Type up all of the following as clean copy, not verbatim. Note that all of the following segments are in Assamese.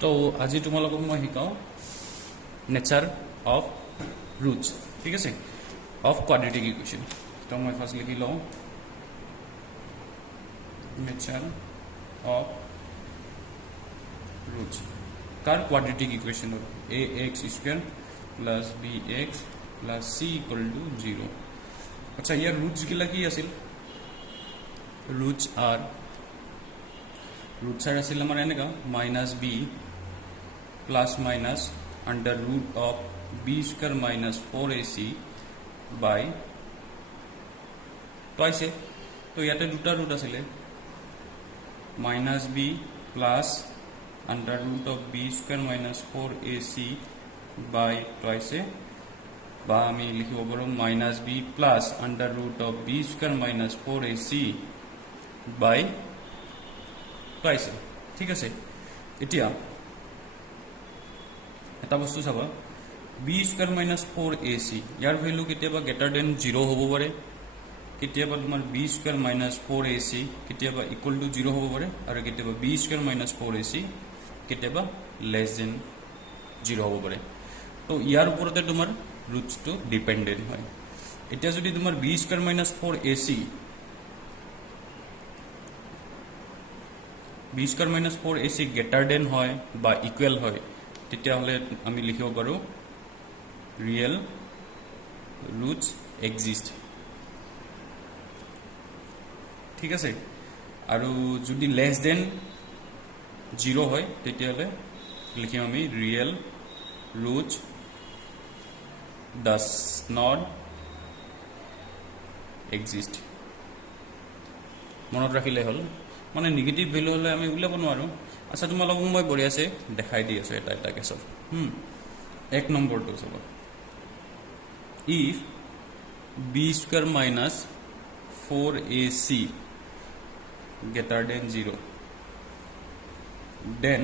তো আজি তোমালোকক মই শিকাওঁ নেচাৰ অফ ৰুটছ ঠিক আছে অফ কোৱাড্ৰেটিক ইকুৱেশ্যন তো মই ফাৰ্ষ্ট লিখি লওঁ নেচাৰ অফ ৰুটছ কাৰ কোৱাড্ৰেটিক ইকুৱেশ্যনৰ ax square plus bx plus c equal to 0 আচ্ছা ইয়াৰ ৰুটছ গিলা কি আছিল ৰুটছ আৰ আছিল আমাৰ এনেকা minus b plus minus under root of b square minus 4ac by twice তো ইয়াতে দুটা রুট আছিল minus b plus under root of b square minus 4ac by twice বা আমি লিখিব পাৰো minus b plus under root of b square minus 4ac by twice ঠিক আছে এতিয়া এটা বস্তু চাবা b স্কয়ার মাইনাস 4ac ইয়াৰ ভ্যালু কেতিয়াবা গ্ৰেটাৰ দেন 0 হ'ব পাৰে কেতিয়াবা তোমাৰ b স্কয়াৰ মাইনাস 4ac কেতিয়াবা ইকুৱেল টু 0 হ'ব পাৰে আৰু কেতিয়াবা b স্কয়াৰ মাইনাস 4ac কেতিয়াবা লেছ দেন 0 হ'ব পাৰে তো ইয়াৰ ওপৰতে তোমাৰ ৰুটছটো ডিপেন্ডেন্ট হয় এতিয়া যদি তোমাৰ b square minus 4ac b square minus 4ac greater than হয় বা ইকুৱেল হয় তেতিয়াহলে আমি লিখিব পাৰো ৰিয়েল ৰুটছ এক্সিষ্ট ঠিক আছে আৰু যদি লেছ দেন 0 হয় তেতিয়াহলে লিখিম আমি real routes does not exist মনত ৰাখিলে হল মানে নেগেটিভ ভ্যালু হলে আমি উলাব নোৱাৰো আচ্ছা তোমালোকক মই বঢ়ি আছে দেখাই দি আছো এটা এটা কেছত এক নম্বৰটো চাব if b square minus 4ac greater than 0 then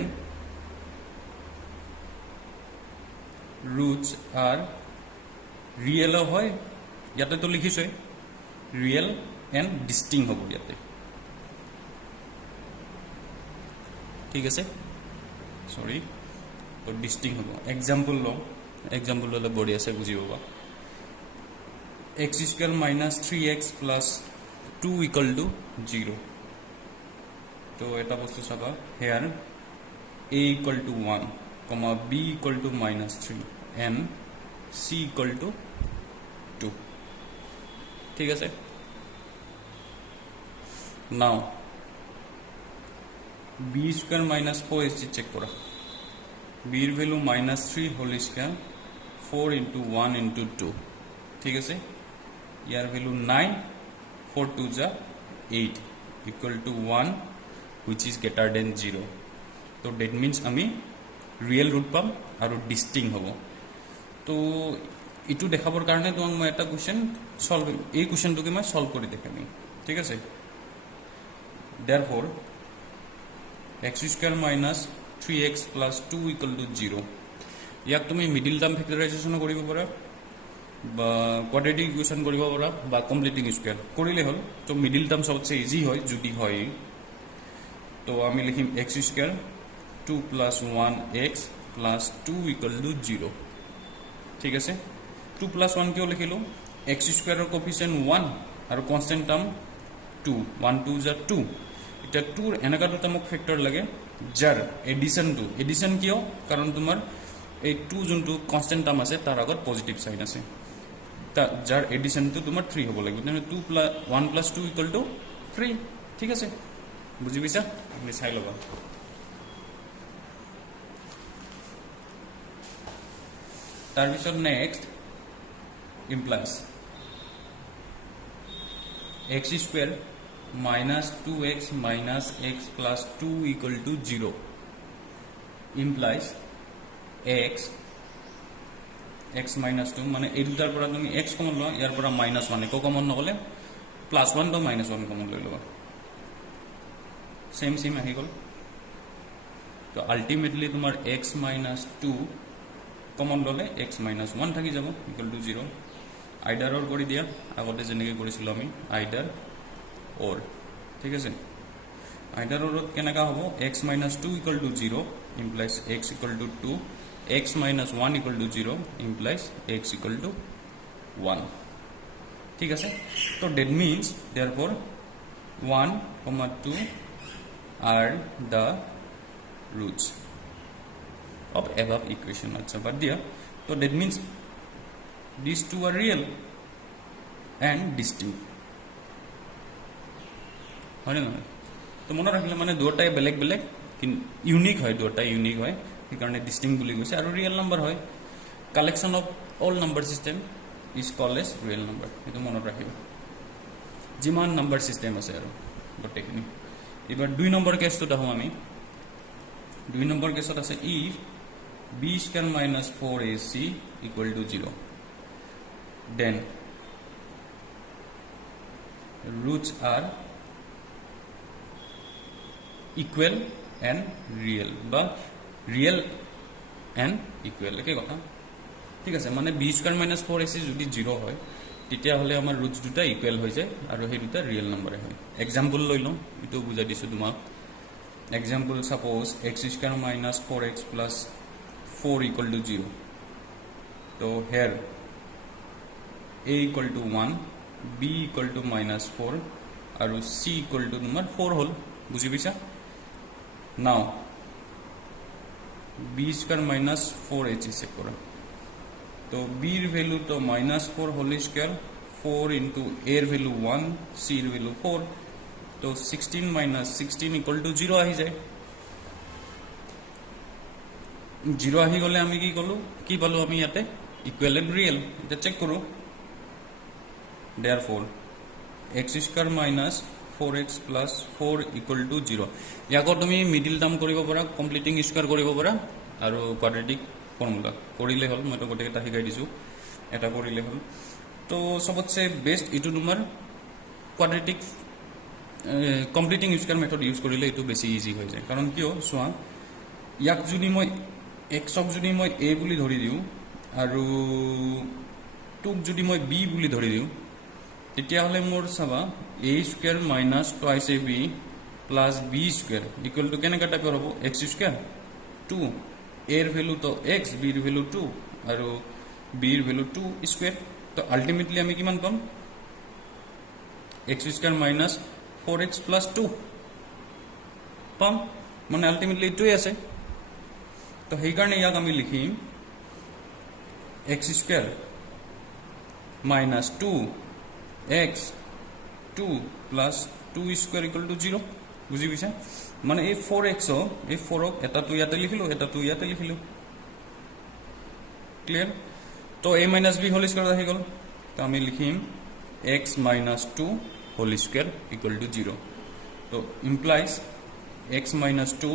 roots are real হয় ইয়াতে তো লিখিছে real and distinct হ'ব ইয়াতে ঠিক আছে সরি তো ডিস্টিংক্ট হবো एग्जांपल लो एग्जांपल ললে বডি আছে বুজি পাবা x square minus 3x plus 2 equal to 0 তো এটা বস্তু চাবা here a equal to 1 comma b equal to minus 3 and c equal to 2 ঠিক আছে now b square minus 4ac check করা b এর value minus 3 whole square 4 into 1 into 2 ঠিক আছে ইয়ার ভ্যালু 9 4 2 যা 8 equal to 1 which is greater than 0 তো that means আমি রিয়েল রুট পাম আৰু ডিস্টিংক্ট হ'ব তো ইটো দেখাবৰ কাৰণে তোমাক মই এটা কোৱেশ্চন সলভ এই কোৱেশ্চনটোকে মই সলভ কৰি দেখাম ঠিক আছে therefore x square minus 3x plus 2 equal to 0 ইয়াক তুমি মিডল টার্ম ফ্যাক্টরাইজেশন কৰিব পাৰা বা কোয়াড্ৰেটিক ইকুয়েশন কৰিব পাৰা বা কমপ্লিটিং স্কয়াৰ কৰিলে হল তো মিডল টার্ম সবচেয়ে ইজি হয় যদি হয় তো আমি লিখিম x square 2 plus 1x plus 2 equal to 0 ঠিক আছে 2 plus 1 কিয় লিখিলো x স্কয়াৰৰ কোএফিসিয়েন্ট 1 আৰু কনস্ট্যান্ট টার্ম 2 1 2 যা 2 এটা 2 এর এনেকা দুটা মোক ফ্যাক্টর লাগে যার এডিশন কিয় কারণ তোমার এই 2 যোনটো কনস্ট্যান্ট টার্ম আছে তার আগত পজিটিভ সাইন আছে তা যার এডিশন তো তোমার 3 হ'ব লাগিব মানে 2 plus 1 plus 2 equal to 3 ঠিক আছে বুজি পাইছা আমি চাই লবা তার পিছত next implies x square minus 2x minus x plus 2 equal to 0 implies x minus 2 মানে এই দুটাৰ পৰা তুমি x কমন লও ইয়াৰ পৰা minus 1 একো কমন নকলে plus 1 বা minus 1 কমন লৈ লবা সেম আহি গল তো আলটিমেটলি তোমাৰ x minus 2 কমন ললে x minus 1 থাকি যাব equal to 0 আইডাৰৰ কৰি দিয়া আগতে যেনেকৈ কৰিছিল আমি আইডাৰ or ঠিক আছে আইডাৰ অৰ্ডাৰত কেনেকা হ'ব x minus 2 equal to 0 implies x equal to 2, x minus 1 equal to 0 implies x equal to 1. ঠিক আছে, তো that means therefore 1, 2 are the roots of above equation. আচ্ছা বাদ দিয়া, তো that means these two are real and distinct. হয় না? তো মনে রাখিলে মানে দুটাই বেলেগ বেলেগ, ইউনিক হয়, দুটাই ইউনিক হয়, সেইকাৰণে ডিষ্টিংক্ট বুলি কৈছে, আৰু ৰিয়েল নাম্বাৰ হয়। Collection of all number system is called as real number, সেইটো মনত ৰাখিব। যিমান নাম্বাৰ চিষ্টেম আছে আৰু গোটেইখিনি। এইবাৰ 2 নম্বৰ কেছটোত আহোঁ আমি। 2 নম্বৰ কেছত আছে if b square minus 4ac equal to 0, then roots are equal and real, বা real and equal, একে কথা। ঠিক আছে, মানে b square minus 4ac যদি 0 হয় তেতিয়াহ'লে আমাৰ ৰুটছ দুটা ইকুৱেল হৈ যায় আৰু সেই দুটা ৰিয়েল নাম্বাৰে হয়। এক্সাম্পল লৈ লওঁ, এইটো বুজাই দিছোঁ তোমাক। Example suppose x square minus 4x plus 4 equal to 0. So here a equal to 1, b equal to minus 4 আৰু c equal to number 4 হল, বুঝি পাইছা? Now b square minus 4h check কৰা, তো b এর ভ্যালু তো minus 4 whole square, 4 into a এর ভ্যালু 1, c এর ভ্যালু 4, তো 16 minus 16 equal to 0 আহি যায়। 0 আহি গলে আমি কি কলো, কি পালো আমি ইয়াতে ইকুৱেল এণ্ড ৰিয়েল। এটা চেক কৰো, therefore x square minus 4x plus 4 equal to 0। ইয়াক তুমি মিডল টার্ম কৰিব পাৰা, কমপ্লিটিং স্কয়াৰ কৰিব পাৰা, আৰু কোৱাড্ৰেটিক ফৰ্মুলা কৰিলে হল। মই তো গোটেইটা শিকাই দিছো, এটা কৰিলে হল। তো সবতছে বেস্ট এইটো তোমাৰ quadratic completing square method use কৰিলে এইটো বেছি ইজি হৈ যায়। কাৰণ কিয় চোৱা, ইয়াক যদি মই এক্সক যদি মই এ বুলি ধৰি দিওঁ আৰু টুক যদি মই বি বুলি ধৰি দিওঁ, তেতিয়াহ'লে মোৰ চাবা a square minus twice a b plus b square equal to কেনেকুৱা টাইপৰ হ'ব, এক্স স্কয়াৰ 2, এৰ ভ্যালু তো এক্স, বিৰ ভ্যালু 2 আৰু বিৰ ভ্যালু 2 স্কয়াৰ। তো আলটিমেটলি আমি কিমান পাম, x square minus 4x plus 2 পাম, মানে আলটিমেটলি এইটোৱে আছে। তো সেইকাৰণে ইয়াক আমি লিখিম x square minus 2x 2 plus 2 square equal to 0, বুজি পাইছা? মানে এই 4x এই 4ক এটাটো ইয়াতে লিখিলো, এটাটো ইয়াতে লিখিলো, ক্লিয়াৰ? তো a minus b whole square আহি গ'ল, তো আমি লিখিম x minus 2 whole square equal to 0। তো implies x minus 2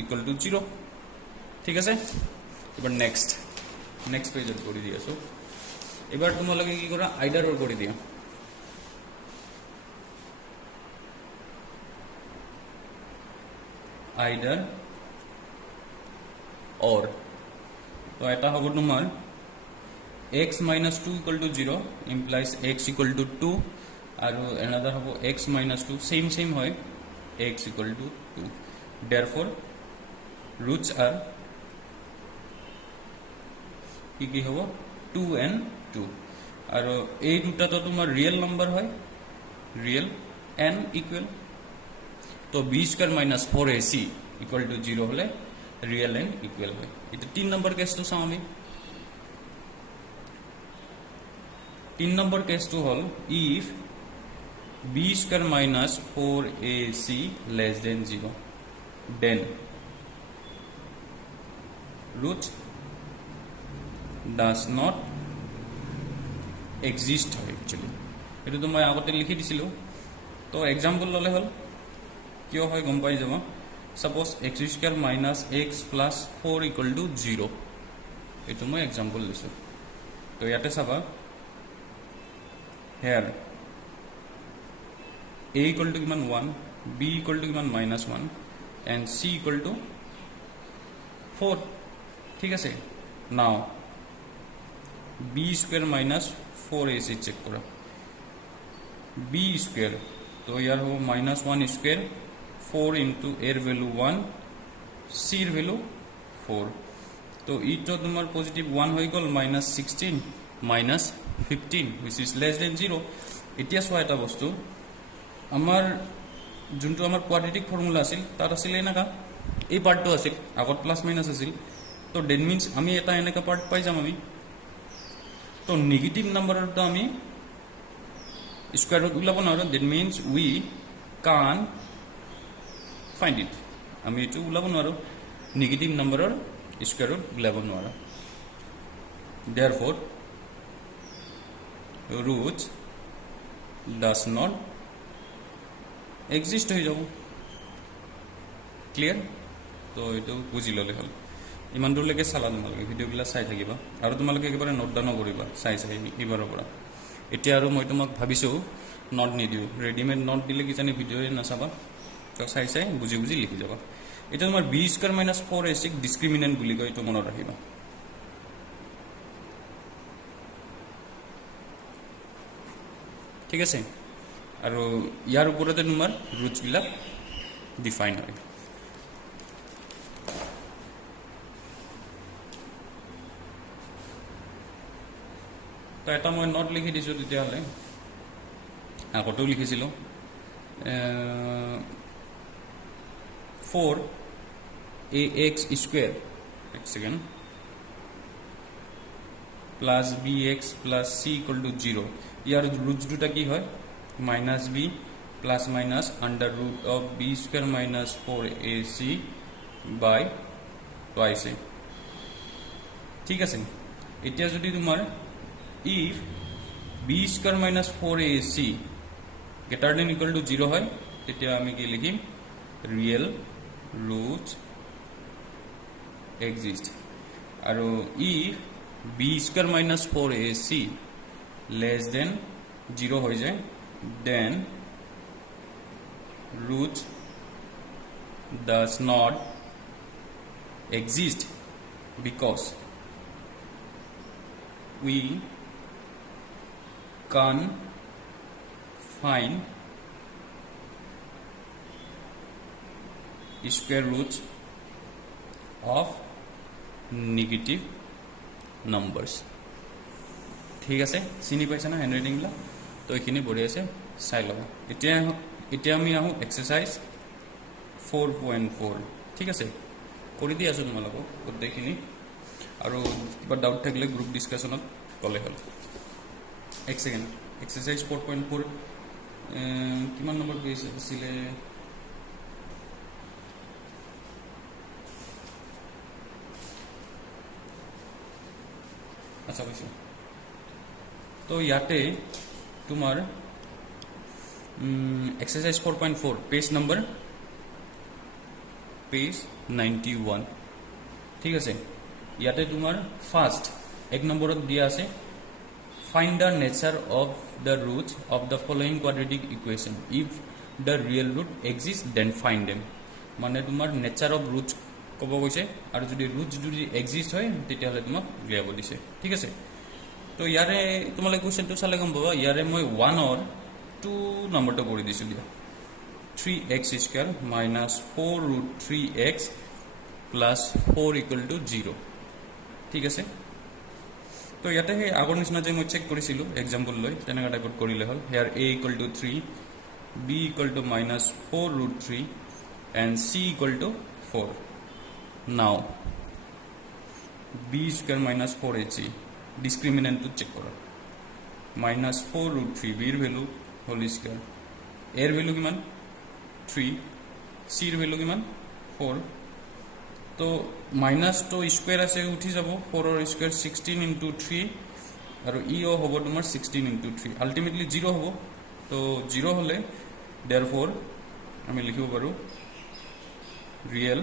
equal to 0। ঠিক আছে, এবাৰ নেক্সট পেজত কৰি দি আছো। এবাৰ তোমালোকে কি কৰা, আইডাৰৰ কৰি দিয়া। আইডাৰ অৰ, তো এটা হ'ব তোমাৰ x minus 2 equal to 0 implies x equal to 2, আৰু another হ'ব x minus 2 same হয়, x equal to 2। therefore roots are কি হ'ব 2 and 2, আৰু এই দুটা তো তোমাৰ রিয়েল নাম্বার হয়, রিয়েল and equal। তো b square minus 4ac equal to 0 হলে রিয়েল and equal হয়। এটা 3 নম্বর কেসটো চাওঁ আমি। 3 নম্বর কেসটো হল if b square minus 4ac less than 0, then root does not exist হয় actually। এটো তো মই আগতে লিখি দিছিলো, তো এক্সাম্পল ললে হল, কিয় হয় গম পাই যাব। Suppose x square minus x plus 4 equal to 0, এটো মই এক্সাম্পল দিছো। তো ইয়াতে চাবা here a equal to কিমান 1, b equal to কিমান minus 1 and c equal to 4। ঠিক আছে, now b square minus 4ac check কৰা, b square তো ইয়াৰ হ'ব -1 স্কোয়ার 4 ইন্টু এর ভ্যালু 1 সির ভ্যালু 4 তো ইটো তোমার পজিটিভ 1 হৈ গল -16 -15 which is less than 0 এতিয়া সোয়া এটা বস্তু আমার যোনটো আমার কোয়াড্রেটিক ফর্মুলা আছিল তার আছিল এনেকা এই পার্টটো আছিল আগত প্লাস মাইনাস আছিল তো ডেট মিন্স আমি এটা এনেকা পার্ট পাই যাম আমি তো নেগেটিভ নাম্বারটো আমি স্কয়ার রুট উলাব না দ্যাট মিন্স উই কান ফাইন্ড ইট আমি এটো উলাব না নেগেটিভ নাম্বারের স্কয়ার রুট উলাব না therefore root does not exist হৈ যাব ক্লিয়ার তো এটো বুঝি ললে হল ইমান দূৰলৈকে চালা তোমালোকে ভিডিঅ'বিলাক চাই থাকিবা আৰু তোমালোকে একেবাৰে নোট ডাউন কৰিবা চাই ইবাৰৰ পৰা এতিয়া আৰু মই তোমাক ভাবিছোঁ নোট নিদিওঁ ৰেডিমেড নোট দিলে কিজানি ভিডিঅ'য়ে নাচাবা তো চাই বুজি বুজি লিখি যাবা এটা তোমাৰ b² - 4ac ডিসক্ৰিমিনেন্ট বুলি কয় এইটো মনত ৰাখিবা ঠিক আছে আৰু ইয়াৰ ওপৰতে তোমাৰ ৰুটছ বিলাক ডিফাইন হয় তো এটা মই নোট লিখি দিছোঁ তেতিয়াহ'লে আগতেও লিখিছিলোঁ 4ax স্কোয়ার এক second plus bx plus c equal to 0 ইয়ার রুটস দুটা কি হয় -b plus minus under root of b² - 4ac by twice a ঠিক আছে এতিয়া যদি তোমার if b² - 4ac greater than equal to 0 হয় তেতিয়া আমি কি লিখিম রিয়েল রুট এক্সিস্ট আৰু if b² - 4ac less than 0 হৈ যায় then root does not exist because we can find square roots of negative numbers ঠিক আছে চিনি পাইছা না হ্যান্ডরাইটিং লা তো এইখিনি বঢ়িয়া আছে চাই লবা এতিয়া আমি আহো এক্সারসাইজ 4.4 ঠিক আছে কৰি দি আছো তোমালোকক গোটেইখিনি আৰু কিবা ডাউট থাকিলে গ্ৰুপ ডিসকাশনত কলে হল এক সেকেন্ড এক্সাৰসাইজ 4.4 কিমান নম্বৰ পেজ আছিল আচ্ছা পাইছো তো ইয়াতে তোমার এক্সারসাইজ 4.4 পেজ নাম্বার 91 ঠিক আছে ইয়াতে তোমার ফার্স্ট এক নম্বরত দিয়া আছে find the nature of the roots of the following quadratic equation if the real root exists then find them মানে তোমার নেচার অফ রুটস কব গৈছে আৰু যদি রুটস যদি এক্সিস্ট হয় তেতিয়াহলে তোমাক উলিয়াব দিছে ঠিক আছে তো ইয়াৰে তোমালে কোৱেশ্চনটো চালে গম পাবা ইয়াৰে মই 1 অৰ 2 নম্বৰটো কৰি দিছো দিয়া 3x² - 4√3x + 4 = 0 ঠিক আছে তো ইয়াতে হে আগৰ নিচিনা যে মই চেক কৰিছিলো एग्जांपल লৈ তেনেকা টাইপত কৰিলে হল হিয়াৰ a = 3 b = -4√3 and c = 4 now b² - 4ac discriminant তো চেক করো -4√3 b এর ভ্যালু হোল স্কয়ার এর ভ্যালু কিমান 3 c এর ভ্যালু কিমান 4 তো মাইনাস তো স্কয়ার আছে উঠি যাব 4 এর স্কয়ার 16 * 3 আর ই ও হবে তোমার 16 * 3 আলটিমেটলি 0 হবে তো 0 হলে देयरफॉर আমি লিখিব পারো রিয়েল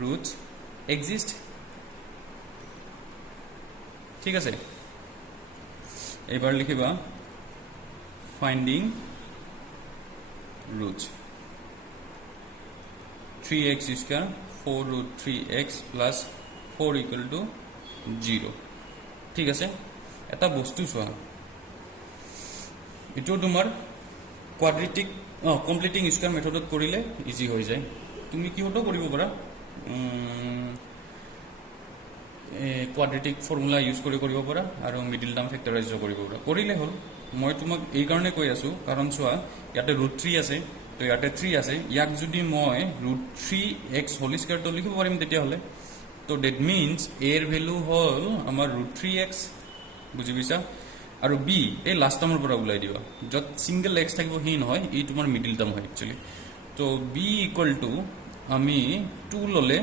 রুটস এক্সিস্ট ঠিক আছে এবার লিখিবা ফাইন্ডিং রুটস 3x² 4√3x + 4 = 0 ঠিক আছে এটা বস্তু চোৱা এটো তোমাৰ কোৱাড্ৰেটিক কমপ্লিটিং স্কোয়াৰ মেথডত কৰিলে ইজি হৈ যায়। তুমি কিহতো কৰিব পাৰা, কোৱাড্ৰেটিক ফৰ্মুলা ইউজ কৰি কৰিব পাৰা আৰু মিডিল টাৰ্ম ফেক্টৰাইজ কৰিব পাৰা, কৰিলে হ'ল। মই তোমাক এই কাৰণে কৈ আছো কাৰণ চোৱা ইয়াতে √3 আছে, তো ইয়াতে 3 আছে, ইয়াক যদি মই √3x হোল স্কোয়াৰটো লিখিব পাৰিম তেতিয়াহ'লে। তো ডেট মিনছ এৰ ভেলু হ'ল আমাৰ √3x, বুজি পাইছা? আৰু বি এই লাষ্ট টাৰ্মৰ পৰা ওলাই দিবা, য'ত ছিংগল এক্স থাকিব সি নহয়, ই তোমাৰ মিডিল টাৰ্ম হয় একচুৱেলি। তো বি ইকুৱেল টু আমি 2 ল'লে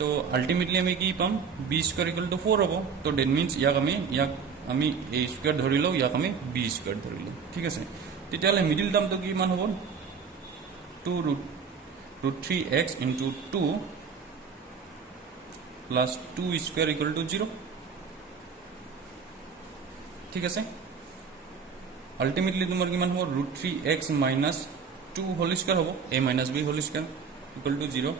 তো আল্টিমেটলি আমি কি পাম, বি স্কোয়াৰ ইকুৱেল টু 4 হ'ব। তো ডেট মিনছ ইয়াক আমি এ স্কোয়াৰ ধৰি লওঁ, ইয়াক আমি বি স্কোয়াৰ ধৰি লওঁ, ঠিক আছে? তেতিয়াহ'লে মিডিল টাৰ্মটো কিমান হ'ব, 2√3x into 2 plus 2 square equal to 0, ঠিক আছে? আল্টিমেটলি তোমাৰ কিমান হ'ব, √3x মাইনাছ 2 হোল স্কোয়াৰ হ'ব, a minus b whole square equal to 0।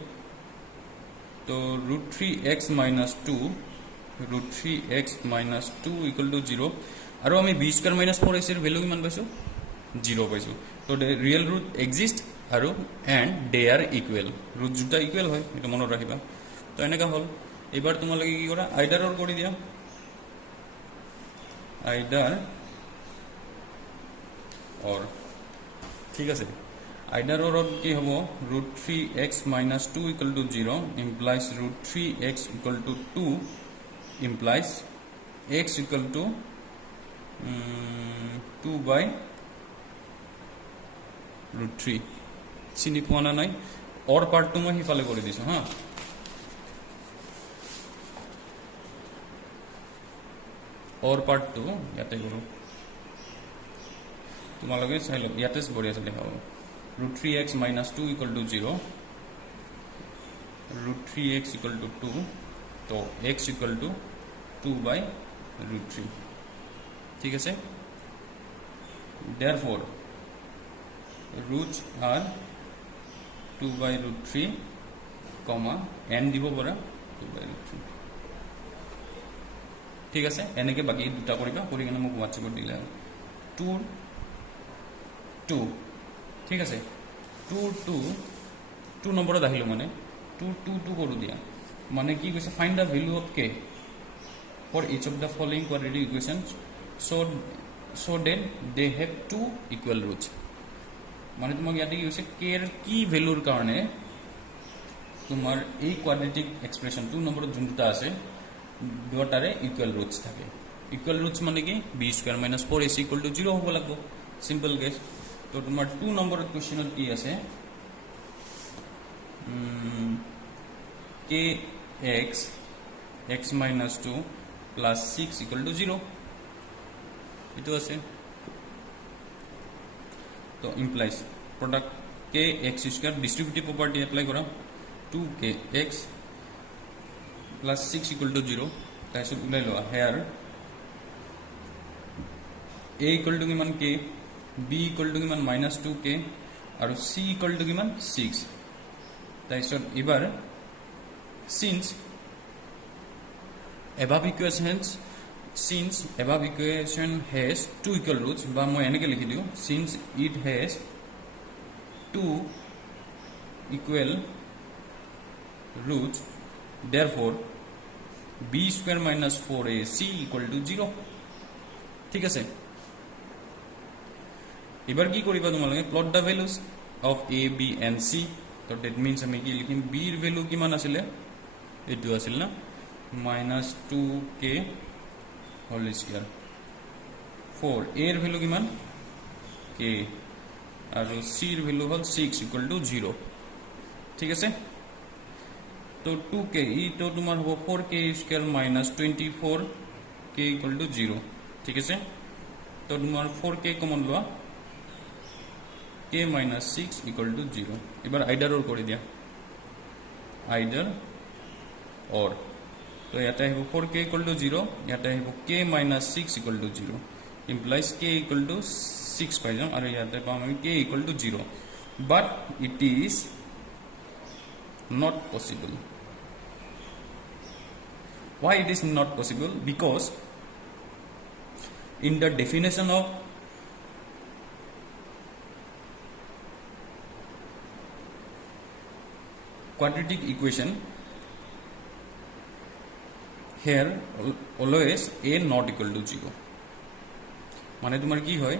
তো √3x মাইনাছ 2 ইকুৱেল টু 0, আৰু আমি b স্কোয়াৰ মাইনাছ 4ac ৰ ভেলু কিমান পাইছোঁ, 0 পাইছোঁ। তো ৰিয়েল ৰুট এক্সিষ্ট আৰু and De R equal, root দুটা ইকুৱেল হয়, এইটো মনত ৰাখিবা। তো এনেকুৱা হ'ল। এইবাৰ তোমালোকে কি কৰা, আইডাৰৰ কৰি দিয়া, আইডাৰ অৰ, ঠিক আছে? আইডাৰ অৰত কি হ'ব, √3x minus 2 equal to 0 implies √3x equal to 2 implies x equal to 2/√3। চিনি পোৱা না নাই? অৰ পাৰ্টটো মই সিফালে কৰি দিছোঁ হা। অৰ পাৰ্টটো ইয়াতে কৰোঁ, তোমালোকে চাই লওক, ইয়াতে বঢ়িয়া আছে দেখা হ'ব। √3x minus 2 equal to 0, √3x equal to 2, তো x ইকুৱেল টু 2/√3, ঠিক আছে? Therefore roots are 2/√3, n দিব পাৰা 2/√3, ঠিক আছে? এনেকৈ বাকী দুটা কৰিবা, কৰি কিনে মোক হোৱাটছএপত দিলে 2 ঠিক আছে? 2 নম্বৰত আহিলোঁ, মানে 2 কৰোঁ দিয়া, মানে কি কৈছে, find the value of k for each of the following quadratic equation so that they have 2 equal roots। মানে তোমাক ইয়াতে কি হৈছে, কেৰ কি ভেলুৰ কাৰণে তোমাৰ এই কোৱাড্ৰেটিক এক্সপ্ৰেশ্যন 2 নম্বৰত যোন দুটা আছে দুটাৰে ইকুৱেল ৰুটছ থাকে। ইকুৱেল ৰুটছ মানে কি, b square minus 4ac equal to 0 হ'ব লাগিব, চিম্পল কেছ। তো তোমাৰ 2 নম্বৰত কুৱেশ্যনত কি আছে, kx x minus 2 plus 6 equal to 0, এইটো আছে। তো implies product kx square, distributive property apply কৰা, 2kx প্লাছ 6 ইকুৱেল টু 0, তাৰপিছত ওলাই লোৱা হেয়াৰ a ইকুৱেল টু কিমান, k, b ইকুৱেল টু কিমান, মাইনাছ 2k, আৰু c ইকুৱেল টু কিমান, 6। তাৰপিছত এইবাৰ since above equation has 2 equal roots, বা মই এনেকৈ লিখি দিওঁ, since it has 2 equal roots therefore b square minus 4ac equal to 0, ঠিক আছে? এবাৰ কি কৰিবা তোমালোকে, plot the values of a b and c। তো ডেট মিনছ আমি কি লিখিম, বিৰ ভেলু কিমান আছিলে, এইটো আছিল না, মাইনাছ 2k হোল স্কোয়াৰ, 4 এৰ ভেলু কিমান, k, আৰু চিৰ ভেলু হ'ল 6 ইকুৱেল টু 0, ঠিক আছে? তো 2k ইটো তোমাৰ হ'ব 4k square minus 24k equal to 0, ঠিক আছে? তো তোমাৰ 4k কমন লোৱা, k মাইনাছ 6 ইকুৱেল টু 0। এবাৰ আইডাৰৰ কৰি দিয়া, আইডাৰ অৰ, তো ইয়াতে আহিব 4k ইকুৱেল টু 0, ইয়াতে আহিব k minus 6 equal to 0, implies k equal to 6 পাই যাম, আৰু ইয়াতে পাম আমি k equal to 0, but it is not possible. Why it is not possible? Because in the definition of quadratic equation here always a not equal to 0 মানে তোমার কি হয়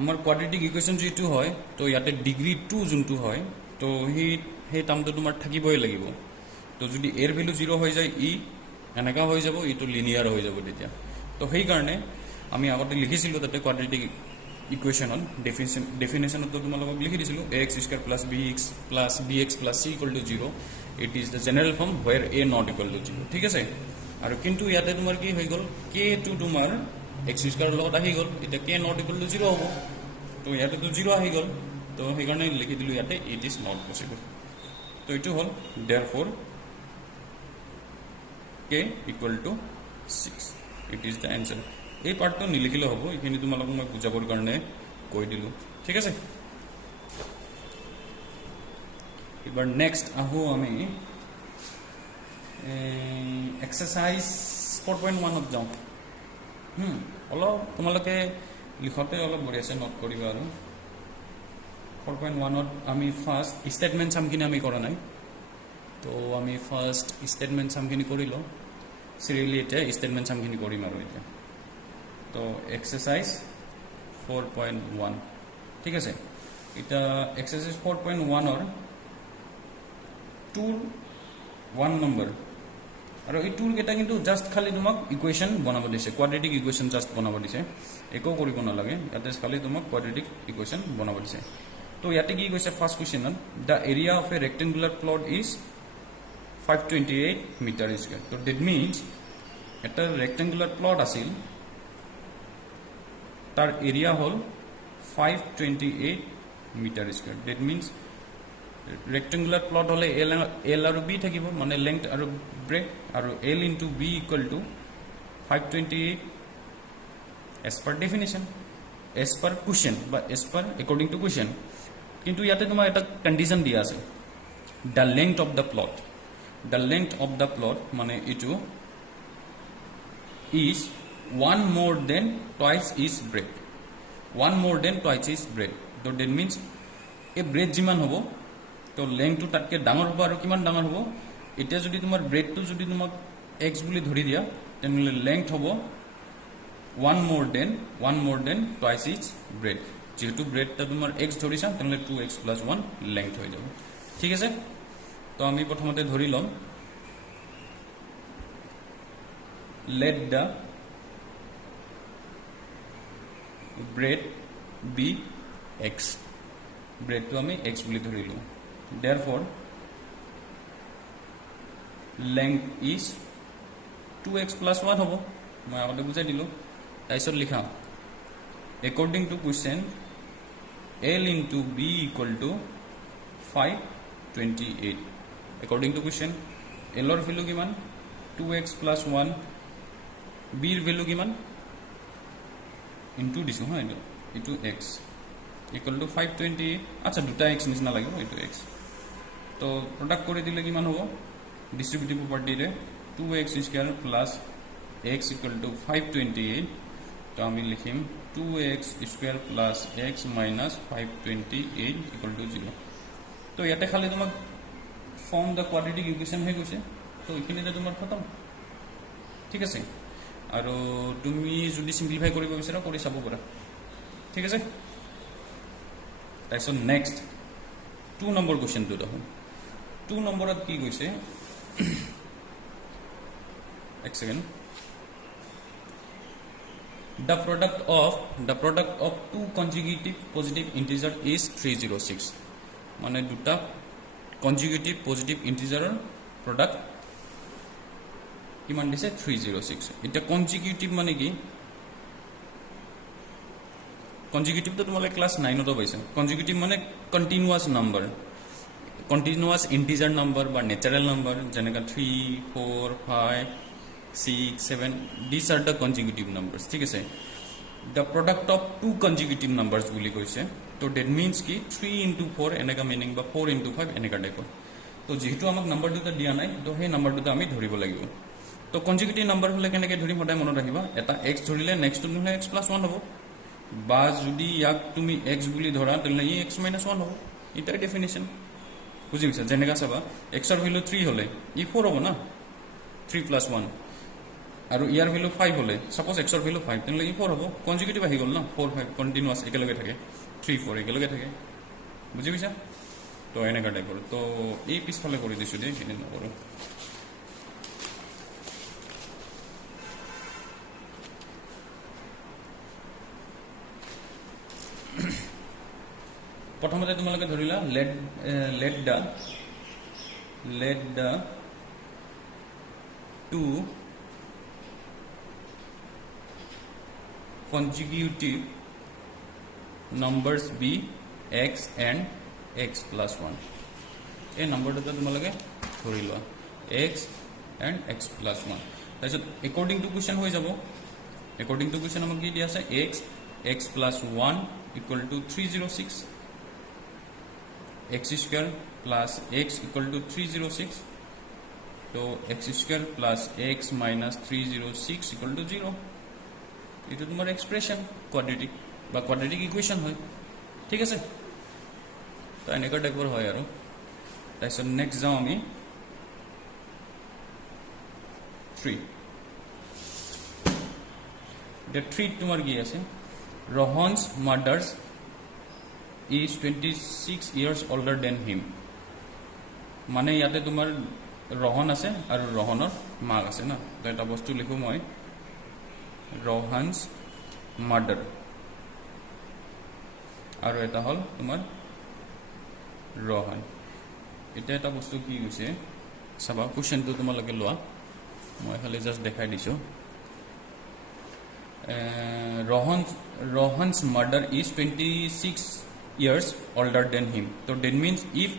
আমার কোয়াড্রেটিক ইকুয়েশন যেটো হয় তো ইয়াতে ডিগ্রি 2 যোনটো হয় তো সেই টার্মটো তোমাৰ থাকিবই লাগিব তো যদি এৰ ভ্যালু 0 হৈ যায় ই এনেকা হৈ যাব ইটো লিনিয়াৰ হৈ যাব তেতিয়া তো সেই কাৰণে আমি আগতে লিখিছিলো তাতে কোয়াড্রেটিক ইকুয়েশনত ডেফিনেশনত তো তোমালোকক লিখি দিছিলো ax square plus bx plus c equal to 0 it is the general form where a not equal to 0 ঠিক আছে আৰু কিন্তু ইয়াতে তোমাৰ কি হৈ গল k to তোমাৰ x square লগত আহি গল এটা k not equal to 0 হ'ব তো ইয়াতে তো 0 আহি গল তো সেই কাৰণে লিখি দিলো ইয়াতে it is not possible তো এটো হল therefore k equal to 6 it is the answer এই পার্টটো নিলিখিলে হ'ব এখিনি তোমালোকক মই বুজাবৰ কাৰণে কৈ দিলো ঠিক আছে এবাৰ নেক্সট আহো আমি এক্সারসাইজ 4.1 ত যাও অলপ তোমালোকে লিখতে অলপ বঢ়ি আছে নোট কৰিবা আৰু 4.1 ত আমি ফাৰ্স্ট স্টেটমেন্ট সামখিনি আমি কৰা নাই তো আমি ফাৰ্স্ট স্টেটমেন্ট সামখিনি কৰিলো সিৰিয়ালি এটা স্টেটমেন্ট সামখিনি কৰিম আৰু এটা তো এক্সারসাইজ 4.1 ঠিক আছে এটা এক্সারসাইজ 4.1 অর 1 নম্বর আর এই টুল কেটা কিন্তু জাস্ট খালি তোমাক ইকুয়েশন বনাব দিছে কোয়াড্রেটিক ইকুয়েশন জাস্ট বনাব দিছে একো কৰিব নালাগে ইয়াতে খালি তোমাক কোয়াড্রেটিক ইকুয়েশন বনাব দিছে তো ইয়াতে কি কৈছে ফার্স্ট কোয়েশ্চনত the area of a rectangular plot is 528 metre square তো দ্যাট মিন্স এটা রেক্টেঙ্গুলার প্লট আছিল তার এরিয়া হল 528 metre square that means rectangular plot হলে এল আর বি থাকিব মানে লেংথ আর ব্রেড আর L into B equal to 528 as per definition as per question বা as per according to question কিন্তু ইয়াতে তোমার এটা কন্ডিশন দিয়া আছে the length of the plot মানে ইটো is one more than twice its breadth so that means a breadth jiman hobo তো লেংথ টু তাতকে ডাঙৰ হ'ব আৰু কিমান ডাঙৰ হ'ব এটা যদি তোমাৰ ব্ৰেডটো যদি তোমাক x বুলি ধৰি দিয়া তেনলে লেংথ হ'ব one more than twice its breadth যেহেতু ব্ৰেডটা তোমাৰ x ধৰিছা তেনলে 2x + 1 লেংথ হৈ যাব ঠিক আছে তো আমি প্ৰথমতে ধৰি লম let the breadth be x ব্ৰেডটো আমি x বুলি ধৰিলো therefore length is 2x + 1 hobo মই আগতে বুজাই দিলো তাইছত লিখা according to question l into b equal to 528 according to question l or value কিমান 2x + 1 b এর ভ্যালু কিমান into দিছো হ্যাঁ এটা x equal to 528 আচ্ছা দুটা x নিচিনা লাগিব এটা x তো প্রোডাক্ট করে দিলে কিমান হ'ব ডিস্ট্রিবিউটিভ প্রপার্টি রে 2x square plus x equal to 528 তো আমি লিখিম 2x square plus x minus 528 equal to 0 তো ইয়াতে খালি তোমাক ফর্ম দা কোয়াড্রেটিক ইকুয়েশন হৈ গৈছে তো এখিনিতে তোমাৰ খতম ঠিক আছে আৰু তুমি যদি সিম্পলিফাই কৰিব বিচাৰা কৰি চাব পাৰা ঠিক আছে তাইছো নেক্সট 2 নম্বৰ কোৱেশ্চনটো দেখোন 2 নম্বৰত কি কৈছে এক second the product of two consecutive positive integer is 306 মানে দুটা consecutive positive integer product কিমান দিছে 306 এটা consecutive মানে কি consecutive তো তোমালে ক্লাস 9 ত পাইছা consecutive মানে continuous integer number বা natural number যেনেকা 3 4 5 6 7 these are the consecutive numbers ঠিক আছে the product of two consecutive numbers বুলি কৈছে তো that means কি 3 into 4 এনেকা মিনিং বা 4 into 5 এনেকা টাইপৰ তো যেহেতু আমাক নাম্বাৰ দুটা দিয়া নাই তো সেই নাম্বাৰ দুটা আমি ধৰিব লাগিব তো consecutive number হলে কেনেকে ধৰিম সদায় মনত ৰাখিবা এটা x ধৰিলে নেক্সট টু হলে x + 1 হ'ব বা যদি ইয়াক তুমি x বুলি ধৰা তেলে ই x - 1 হ'ব এটাৰ ডেফিনিশন বুজি পাইছা যেনেকা চাবা এক্সৰ ভ্যালু 3 হলে ই 4 হ'ব না 3 + 1 আৰু ইয়াৰ ভ্যালু 5 হলে সাপোজ এক্সৰ ভ্যালু 5 তেনলে ই 4 হ'ব কনজিকিউটিভ আহি গল না 4 5 কন্টিনিউয়াস একেলগে থাকে 3 4 একেলগে থাকে বুজি পাইছা তো এনেকা টাইপৰ তো এই পিছফালে কৰি দিছো দে কিনে নকৰো প্ৰথমতে তোমালোকে ধৰিলা let the two consecutive numbers be x and x plus 1 এই নম্বৰটো তোমালোকে ধৰি লোৱা x and x plus 1 তাৰপিছত according to question হৈ যাব according to question আমাক কি দিয়া আছে x plus 1 equal to 306 x square plus x equal to 306 so x square plus x minus 306 equal to 0 এটা তোমার এক্সপ্রেশন কোয়াড্রেটিক বা কোয়াড্রেটিক ইকুয়েশন হয় ঠিক আছে তো এনেকা টাইপৰ হয় আৰু তাৰপিছত নেক্সট যাওঁ আমি 3 the 3 তোমার কি আছে Rohan's murders is 26 years older than him মানে ইয়াতে তোমাৰ ৰহন আছে আৰু ৰহনৰ মাক আছে না তো এটা বস্তু লিখো মই Rohan's murder আৰু এটা হল তোমাৰ ৰহন এটা এটা বস্তু কি হৈছে সবা কোশ্চেনটো তোমালোকে লোৱা মই খালি জাস্ট দেখাই দিছো Rohan's murder is 26 years older than him so that means if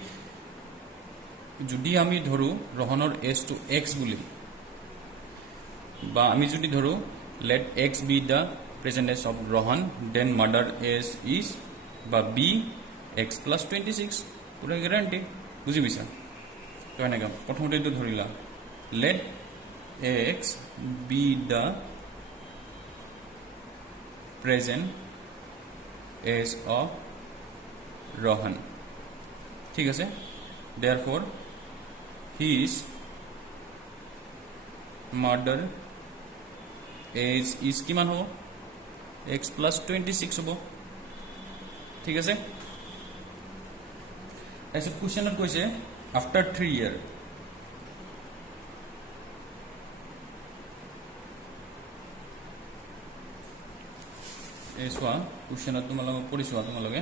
যদি আমি ধরু ৰহনৰ এজ টু x বুলি বা আমি যদি ধরু let x be the present age of Rohan then murder age is বা b x plus 26 পুরা গ্যারান্টি বুঝি পাইছা তো এনেকা প্রথমতে তো ধরিলা let x be the present age of Rohan ঠিক আছে therefore his murder age is কিমান হ'ব x plus 26 হ'ব ঠিক আছে এসে কোশ্চেনত কৈছে after 3 year এসোৱা কোশ্চেনত তোমালোকে পঢ়িছোৱা তোমালোকে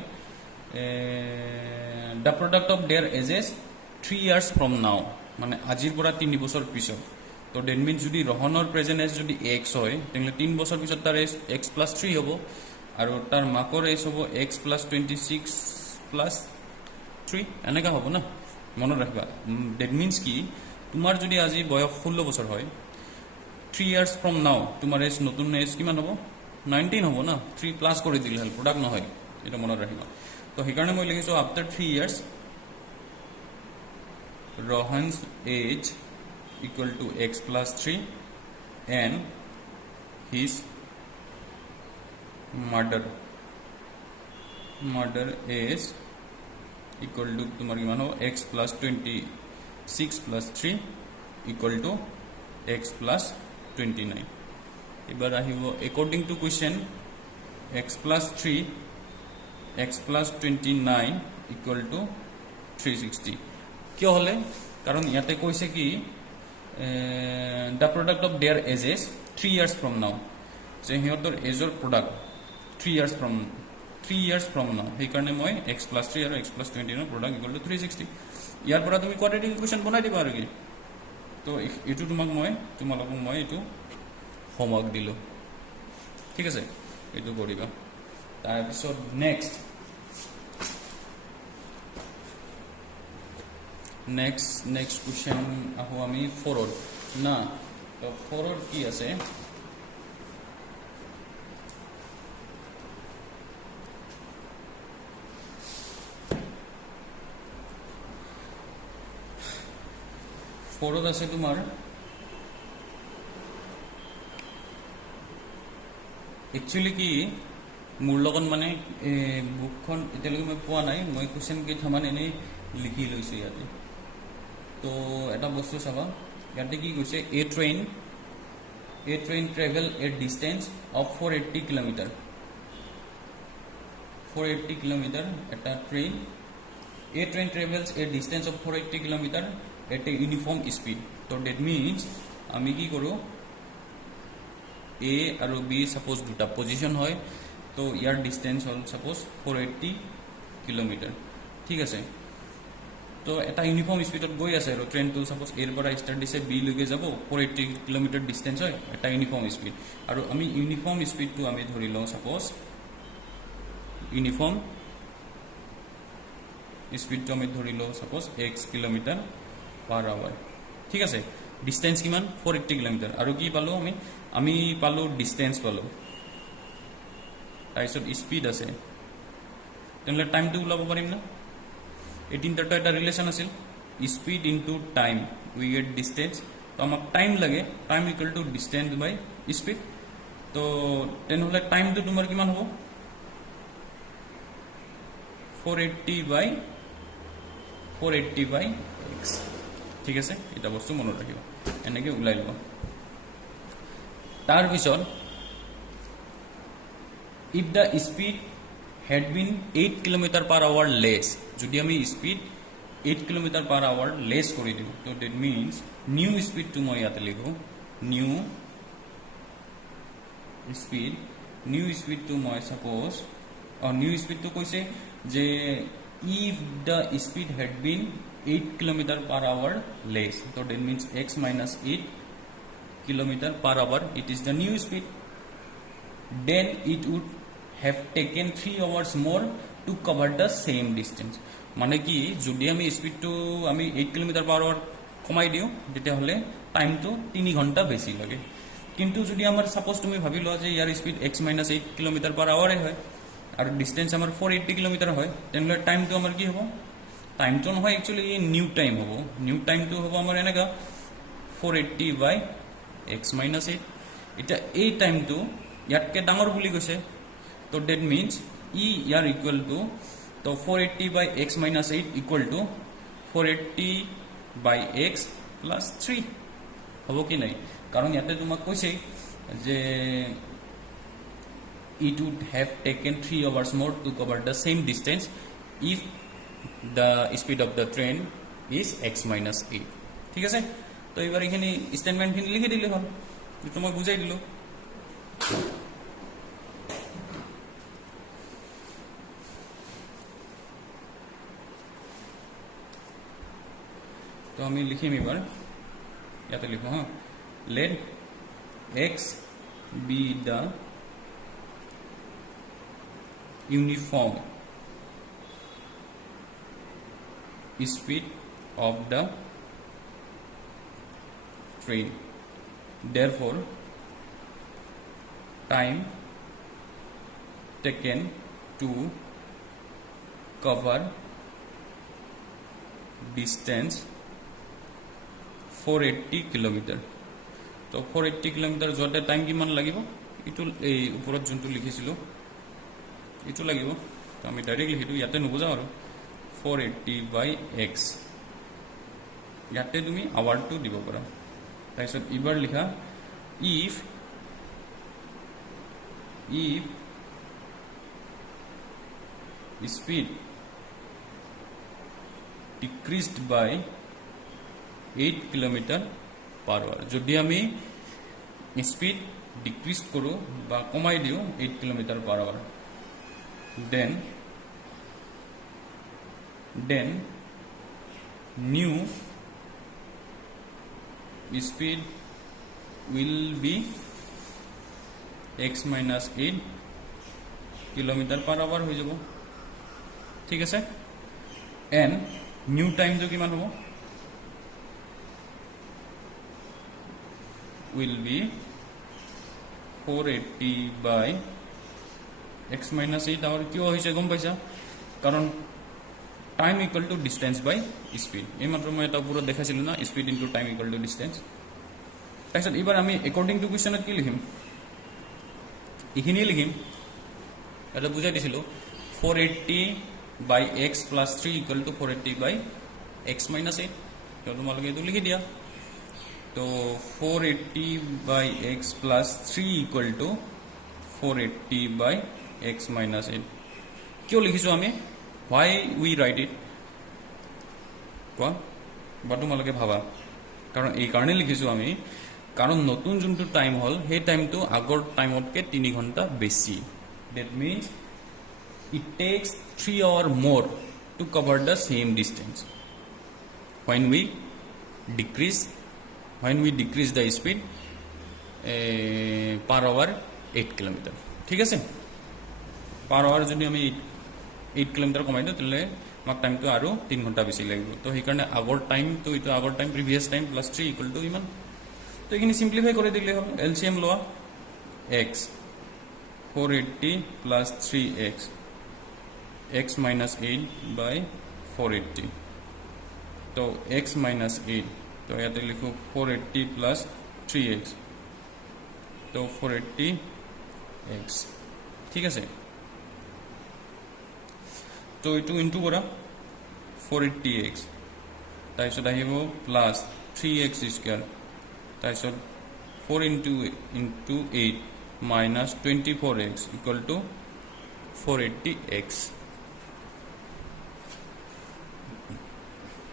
the product of their ages 3 years from now মানে আজিৰ পৰা 3 বছৰ পিছত তো দেন মিন্স যদি ৰহনৰ প্ৰেজেন্ট এজ যদি x হয় তেনলে 3 বছৰ পিছত তাৰ এজ x plus 3 হ'ব আৰু তাৰ মাকৰ এজ হ'ব x plus 26 plus 3 এনেকা হ'ব না মনত ৰাখবা দ্যাট মিন্স কি তোমাৰ যদি আজি বয়স 16 বছৰ হয় 3 years from now তোমাৰ এজ নতুন এজ কিমান হ'ব 19 হ'ব না 3 প্লাস কৰি দিলে হল প্ৰডাক্ট নহয় এটা মনত ৰাখিবা তো সেইকাৰণে মই লিখিছো after 3 years Rohan's age equal to x plus 3 and his murder age equal to তোমার কি মানো x plus 26 plus 3 equal to x plus 29 এবার আহিব according to question x plus 3 x plus 29 equal to 360 কিয় হলে কারণ ইয়াতে কৈছে কি the product of their ages 3 years from now যে হিহঁতৰ এজৰ প্ৰডাক্ট 3 years from now সেই কাৰণে মই x plus 3 আৰু x plus 29 ৰ প্ৰডাক্ট ইকুৱেল টু 360 ইয়াৰ পৰা তুমি কোৱাড্ৰেটিক ইকুৱেশ্যন বনাই দিবা আৰু কি তো এটো তোমালোকক মই এটো হোমৱৰ্ক দিলো ঠিক আছে এটো কৰিবা তাৰ পিছত নেক্সট question আহো আমি 4 না তো 4 কি আছে ফৰত আছে তোমাৰ একচুয়ালি কি মোৰ লগত মানে বুকখন এতিয়ালৈকে মই পোৱা নাই মই কোশ্চেন কি থমান এনে লিখি লৈছোঁ ইয়াতে তো এটা বস্তু চাবা ইয়াতে কি কৈছে a train travel a distance of 480 kilometre 480 kilometre এটা train A train travels a distance of 480 km at a uniform speed. So that means আমি কি করো A আর B suppose দুটা পজিশন হয় তো ইয়ার ডিস্টেন্স হল suppose 480 km ঠিক আছে তো এটা ইউনিফর্ম স্পিডত গৈ আছে আৰু ট্ৰেইনটো suppose এৰ পৰা স্টাৰ্ট দিছে B লৈকে যাব 480 km ডিস্টেন্স হয় এটা ইউনিফৰ্ম স্পিড আৰু আমি ইউনিফৰ্ম স্পিডটো আমি ধৰি লওঁ suppose ইউনিফৰ্ম স্পিডটো আমি ধৰি লওঁ suppose x kilometre per hour ঠিক আছে ডিস্টেন্স কিমান 480 কিলোমিটাৰ আৰু কি পালো আমি পালো ডিস্টেন্স পালো তাৰপিছত স্পিড আছে তেনেহ'লে টাইমটো ওলাব পাৰিম না 18টাটো এটা ৰিলেশ্যন আছিল speed into time we get distance তো আমাক টাইম লাগে time equal to distance by speed তো তেনেহ'লে টাইমটো তোমাৰ কিমান হ'ব 480 by x ঠিক আছে এটা বস্তু মনত ৰাখিব এনেকৈ ওলাই ল'ব তাৰপিছত if the speed had been 8 km per hour less যদি আমি speed 8 km per hour less কৰি দিওঁ তো that means new speed to মই ইয়াতে লিখো new speed to মই suppose new speed to কৈছে যে if the speed had been 8 km per hour less so that means x minus 8 km per hour it is the new speed then it would have taken 3 hours more to cover the same distance মানে কি যদি আমি স্পিডটো আমি 8 km per hour কমাই দিও তেতিয়াহলে টাইমটো 3 ঘন্টা বেছি লাগে কিন্তু যদি আমাৰ সাপোজ তুমি ভাবি লোৱা যে ইয়াৰ speed x minus 8 km per hour হয় আর ডিস্টেন্স আমার 480 কিলোমিটার হয় তেনলে টাইমটো আমার কি হবো টাইমটো নহয় একচুয়ালি নিউ টাইম হবো নিউ টাইমটো হবো আমার এনেকা 480 বাই x minus 8 এটা এই টাইমটো ইয়াতকে ডাঙৰ বুলি কৈছে তো দ্যাট মিন্স ইয়াৰ ইকুয়াল টু তো 480 by x minus 8 equal to 480 by x plus 3 হবো কি নাই কারণ ইয়াতে তোমাক কৈছে যে it would have taken 3 hours more to cover the same distance if the speed of the train is x minus 8 ঠিক আছে তো এবার এখানে স্টেটমেন্টখিনি লিখে দিলে হল তোমাক বুঝাই দিলো তো আমি লিখিম এবার ইয়াতে লিখো হ্যাঁ let x be the uniform speed of the train therefore time taken to cover distance 480 kilometre তো 480 কিলোমিটার যোৱাতে টাইম কিমান লাগিব ইটো এই ওপৰত যোনটো লিখিছিলো ইটো লাগিব তো আমি ডাইৰেক্টলি হেতু ইয়াতে নবুজাও আৰু 480 বাই x ইয়াতে তুমি আৱাৰটো দিব পাৰা তাৰপিছত ইবাৰ লিখা if speed decreased by 8 km per hour যদি আমি স্পিড ডিক্রিজ কৰো বা কমাই দিও 8 km per hour then new speed will be x minus 8 km per hour হৈ যাব ঠিক আছে and new time jo kiman hobo will be 480 by x minus 8 और क्यों होइছে গম পাইছা কারণ time equal to distance by speed এই মাত্র মই এটা পুরো দেখাইছিল না speed into time equal to distance তাইছত এবাৰ আমি অ্যাকৰ্ডিং টু কোৱেশ্চনত কি লিখিম ইখিনি লিখিম এটা বুজাই দিছিল 480 by x plus 3 equal to 480 by x minus 8 तो তোমালোকে এইটো লিখি দিয়া তো 480 by x plus 3 equal to 480 by x minus 8 क्यों लिखिছো আমি why we write it কোৱা বা তোমালোকে ভাবা কাৰণ এই কাৰণে লিখিছো আমি কাৰণ নতুন যোনটো টাইম হল সেই টাইমটো আগৰ টাইমতকে 3 ঘণ্টা বেছি that means it takes 3 hours more to cover the same distance when we decrease the speed per hour 8 km ঠিক আছে per hour যদি আমি 8 km কমাই দিও তাহলে আমাক টাইমটো আৰু 3 ঘণ্টা বেছি লাগিব তো সেই কাৰণে আগৰ টাইম তো ইটো আগৰ time previous time plus 3 equal to ইমান তো এখানে সিম্পলিফাই করে দিলে হল এলসিএম লওয়া x 480 plus 3x x minus 8 by 480 तो x minus 8 तो याद लिखो 480 plus 3x तो 480x ठीक है तो इटू इनटू करा 480x ताइसत आहिबो प्लस 3x स्क्वायर ताइसत 4 into 8 minus 24x equal to 480x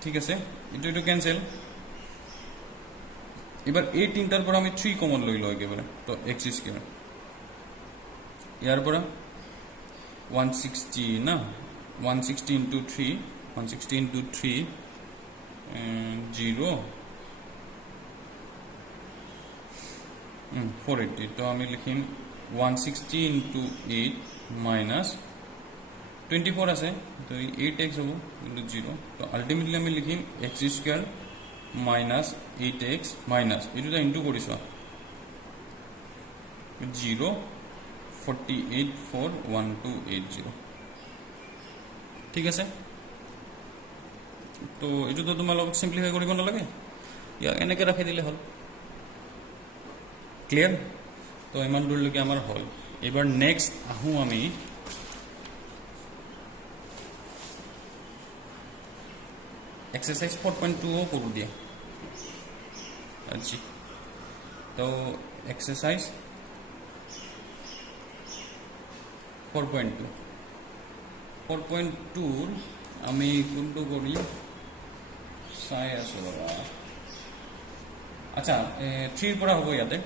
ঠিক আছে ইটো ইটো ক্যান্সেল এবার এই তিনটার পর আমি 3 কমন লইলো একেবারে তো x স্কয়ার ইয়ার পর 160 না 160 into 3 160 into 3 0 480 तो আমি লিখিম 160 into 8 minus 24 আছে তো 8x হবো into 0 তো আলটিমেটলি আমি লিখিম x square minus 8x minus এটা ইনটু করিছ 0 484180 ঠিক আছে তো এটা তো তোমালোক সিম্পলিফাই কৰিব নালাগে ইয়া এনেকে ৰাখি দিলে হল ক্লিয়াৰ তো ইমান দূৰলৈকে আমাৰ হল এবাৰ নেক্সট আহো আমি एक्सरसाइज 4.2 करू दिया जी तो एक्सरसाइज 4.2 আমি কোনটো করি চাই আছো আচ্ছা 3 পৰা হ'ব ইয়াতে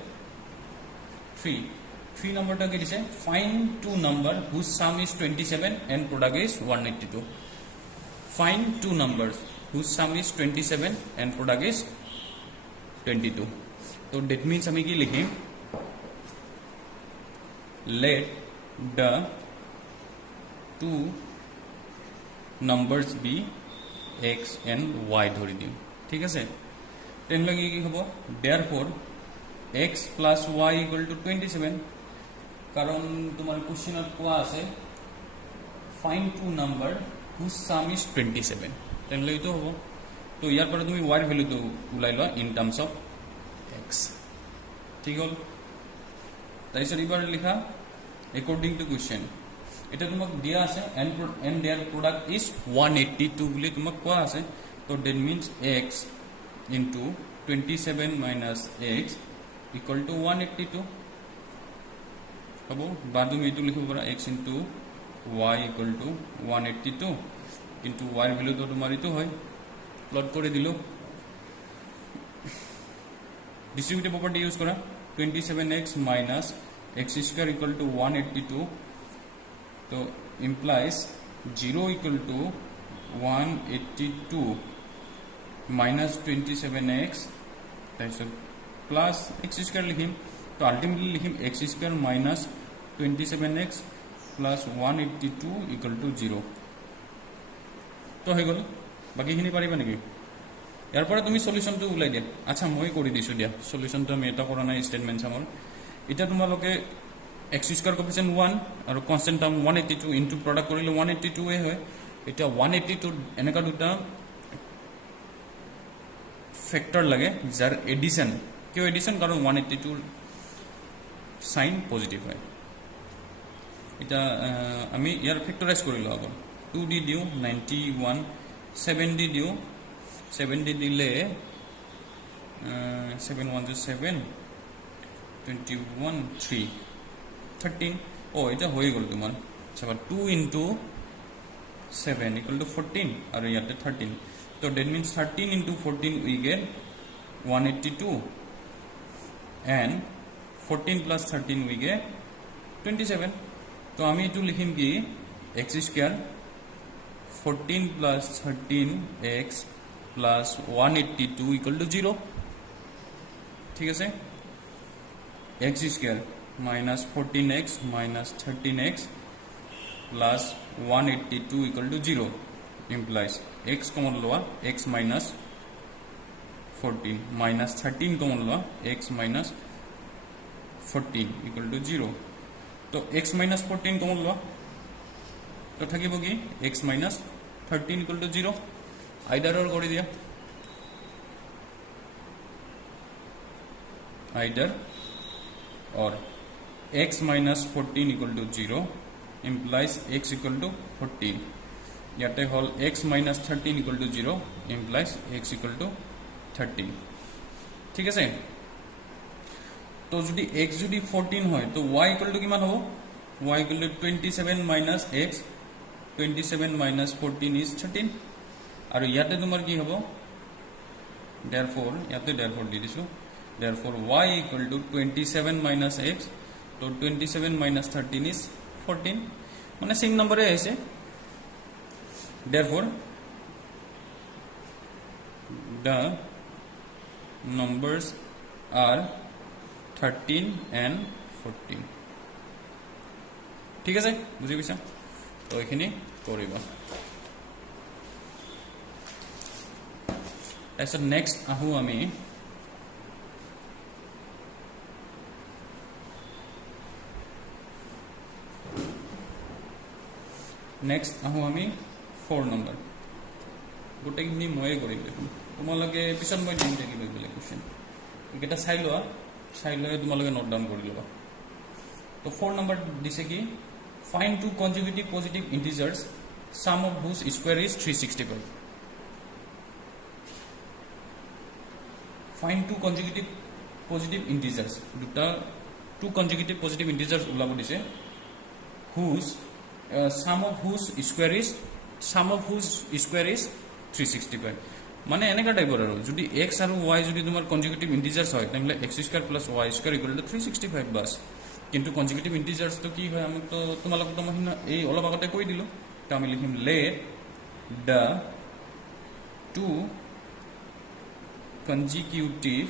3 নম্বৰটা কি দিছে find two number whose sum is 27 and product is 182 find two numbers whose sum is 27 and product is 22 so that means hame ki likhim let the two numbers be x and y dhori dim thik ase then lagi ki hobo therefore x plus y equal to 27 karon tomar question or koa ase find two number whose sum is 27 তেনলে ইটো হ'ব তো ইয়াৰ পৰা তুমি y ভ্যালু তো উলাই লোৱা ইন টাৰ্মস অফ x ঠিক হল তাইছৰ ইবাৰ লিখা according to question এটা তোমাক দিয়া আছে and their product is 182 বুলি তোমাক কোৱা আছে তো that means x into 27 minus x equal to 182 হ'ব বা তুমি এইটো লিখিব পাৰা x into y equal to 182 কিন্তু y ভ্যালু তো তোমার ইতো হয় প্লট করে দিলো ডিস্ট্রিবিউটিভ প্রপার্টি ইউজ করা 27x minus x square equal to 182 तो implies 0 equal to 182 minus 27x plus x square लिखिम तो ultimately लिखिम x square minus 27x plus 182 equal to 0 তো হৈ গল বাকিখিনি পাৰিবা নেকি ইয়াৰ পৰা তুমি সলিউশনটো উলাই দিয়া আচ্ছা মই কৰি দিছো দিয়া সলিউশনটো আমি এটা কৰা নাই স্টেটমেন্ট সামৰ এটা তোমালোকে x স্কয়াৰ কোএফিসিয়েন্ট 1 আৰু কনস্ট্যান্ট টাৰ্ম 182 ইনটু প্ৰোডাক্ট কৰিলে 182 এ হয় এটা 182 এনেকা দুটা ফ্যাক্টর লাগে যার এডিশন কিয় এডিশন কারণ 182 সাইন পজিটিভ হয় এটা আমি ইয়াৰ ফ্যাক্টৰাইজ কৰিলো আগত 2 দি দিও 91 7 দি দিও 7 দি দিলে 7 1 7 21 3 13 ও এটা হয়ে গেল তোমার আচ্ছা 2 into 7 equal to 14 আর ইয়াতে 13 তো that means 13 into 14 we get 182 and 14 plus 13 we get 27 তো আমি একটু লিখিম কি x square 14 plus 13x plus 182 equal to 0 ঠিক আছে x square minus 14x minus 13x plus 182 equal to 0 implies x common lower x minus 14 minus 13 common lower x minus 14 equal to 0 तो x minus 14 common lower तो থাকিব কি x minus 13 equal to 0 either or করে দিয়া either or x minus 14 equal to 0 implies x equal to 14 ইয়াতে হল x minus 13 equal to 0 implies x equal to 13 ঠিক আছে তো যদি x যদি 14 হয় তো y equal to কিমান হবে y equal to 27 minus x 27 minus 14 is 13 আর ইয়াতে তোমার কি হবে therefore ইয়াতে therefore দি দিছো therefore y equal to 27 minus x তো 27 minus 13 is 14 মানে সেম নম্বরে আছে therefore the numbers are 13 and 14 ঠিক আছে বুঝি গৈছা তো এখানে কৰিবা তাৰপিছত নেক্সট আহো আমি নেক্সট আহো আমি 4 নম্বৰ গোটেইখিনি ময়ে কৰিম দেখোন তোমালোকে পিছত মই দিম থাকিব বেলেগ কোৱেশ্চন এটা চাই লোৱা চাই লৈ তোমালোকে নোট ডাউন কৰি ল'বা তো 4 নম্বৰ দিছে কি find two consecutive positive integers sum of whose square is 365 find two consecutive positive integers দুটা two consecutive positive integers ওলাব দিছে whose sum of whose square is 365 মানে এনেকা টাইপৰ আৰু যদি x আৰু y যদি তোমাৰ কনজিকিউটিভ ইন্টিজার্স হয় তাহলে x square plus y square equal to 365 বাস কিন্তু কনজিকিউটিভ ইন্টিজার্স তো কি হয় আমি তো তোমালোক তো মহিনা এই অলপ আগতে কৈ দিলো তো আমি লিখিম let the two consecutive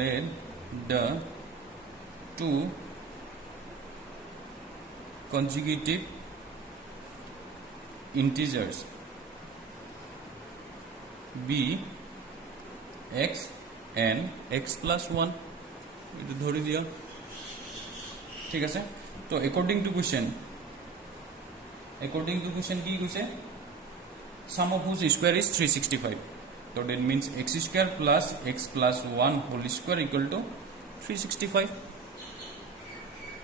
let the two consecutive integers be x and x plus 1 এটা ধৰি দিয়া ঠিক আছে তো according to question কি কৈছে sum of whose square is 365 so that means x square plus x plus 1 whole square equal to 365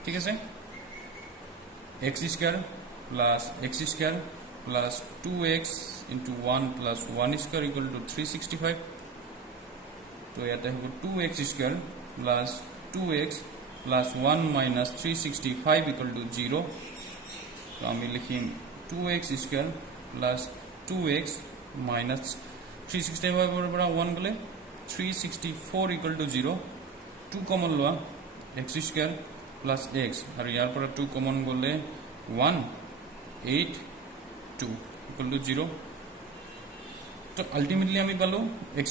ঠিক আছে x square plus 2x into 1 plus 1 square equal to 365 तो याते हो 2x square plus 2x plus 1 minus 365 equal to 0 तो हम लिखिम 2x square plus 2x minus 365 बराबर 1 गले 364 equal to 0 2 कॉमन लवा x square plus x और यार पर 2 कॉमन गले 182 equal to 0 तो अल्टीमेटली हमें पालो x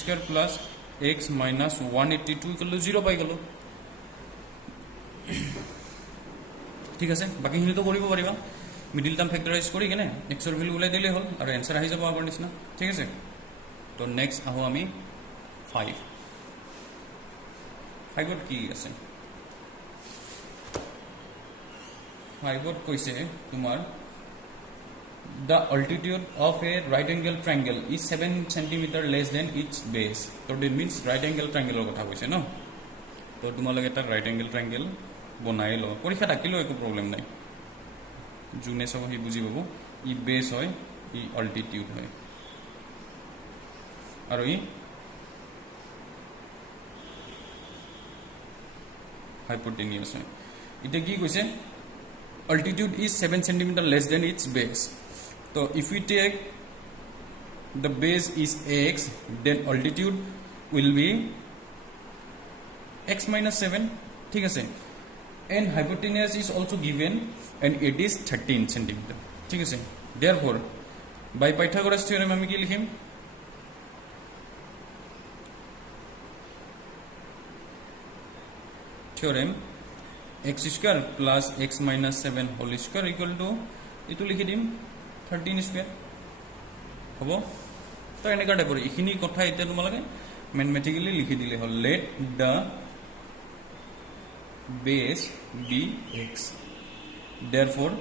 square plus x minus 182 equal to 0 पाई गलो ঠিক আছে বাকি হিনি তো কৰিব পাৰিবা মিডল টাৰ্ম ফ্যাক্টৰাইজ কৰি কেনে x এর ভ্যালু উলাই দিলে হল আর आंसर আহি যাব আবার নিচিনা ঠিক আছে তো নেক্সট আহো আমি 5 ফাইভত কি আছে ফাইভত কৈছে তোমাৰ the altitude of a right angle triangle is 7 cm less than its base. So that means right angle triangle কথা কৈছে ন তো তোমালোকে এটা right angle triangle বনাই ল পৰীক্ষা থাকিলেও একো প্ৰবলেম নাই যোনে সব হি বুজি পাব ই বেস হয় ই altitude হয় আৰু ই hypotenuse হয় এটা কি কৈছে altitude is 7 cm less than its base. So if we take the base is x, then altitude will be x minus 7. ठीक है, and hypotenuse is also given, and it is 13 cm. ठीक है, therefore by Pythagoras theorem हम क्या लिखें? Theorem x square plus x minus 7 whole square equal to इतु लिखि दिम 13 square हबो तो এনেকা টাইপৰ ইখিনি কথা এতিয়া তোমালকে ম্যাথমেটিক্যালি লিখি দিলে হল let the base be x therefore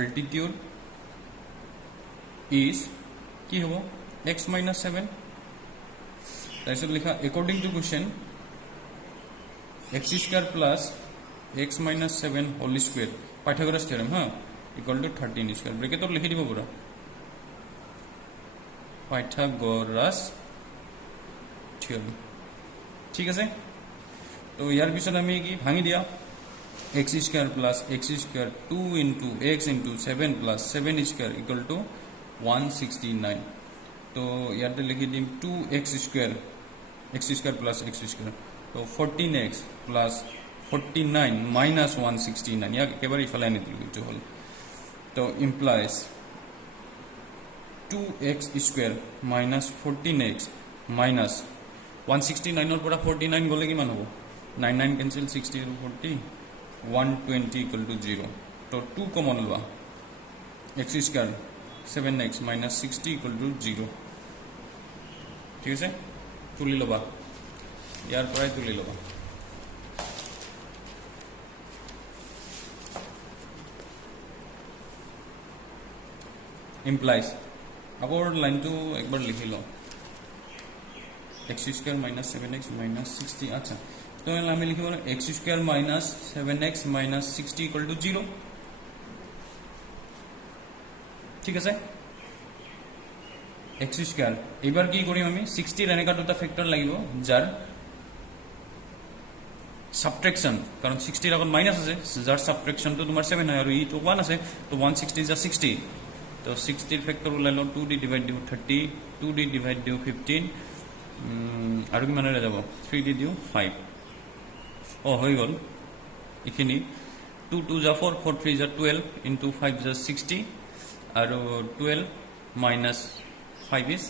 altitude is কি হবো x minus 7 তাইছত লিখা according to question x square plus x minus 7 whole square Pythagoras theorem equal to 13 square ব্র্যাকেটত লিখি দিব পুরা Pythagoras theorem ঠিক আছে তো ইয়ার পিছত আমি কি ভাঙি দিয়া x square plus x square 2 into x into 7 plus 7 square equal to 169 तो ইয়াতে লিখি দিম 2x square plus x square तो 14x plus 49 minus 169 या केवल इफाले आने दिल जो हल तो implies 2x square minus 14x minus 169 और पूरा 49 बोले कि मान हो 99 cancel 60 to 40 120 equal to 0 तो 2 कॉमन लवा x square 7x minus 60 equal to 0 ठीक है तुली लवा यार प्राय तुली लवा implies আগৰ লাইনটো একবাৰ লিখি ল x square minus 7x minus 60 আচ্ছা তো আমি লিখিব x square minus 7x minus 60 equal to 0 ঠিক আছে x square এবাৰ কি কৰিম আমি 60 এর এনেকা দুটা ফ্যাক্টর লাগিব যার সাবট্রাকশন কারণ 60 এর আগত মাইনাস আছে যার সাবট্রাকশন তো তোমার 7 হয় আর ই তো 1 আছে তো 160 যা 60 तो 60 फैक्टर उलाई लो 2d डिवाइड दियो 30 2d डिवाइड दियो 15 আৰু কি মানে যাব 3d দিও 5 ও হৈ গল ইখিনি 2 2 যা 4 4 3 যা 12 into 5 যা 60 আৰু 12 minus 5 is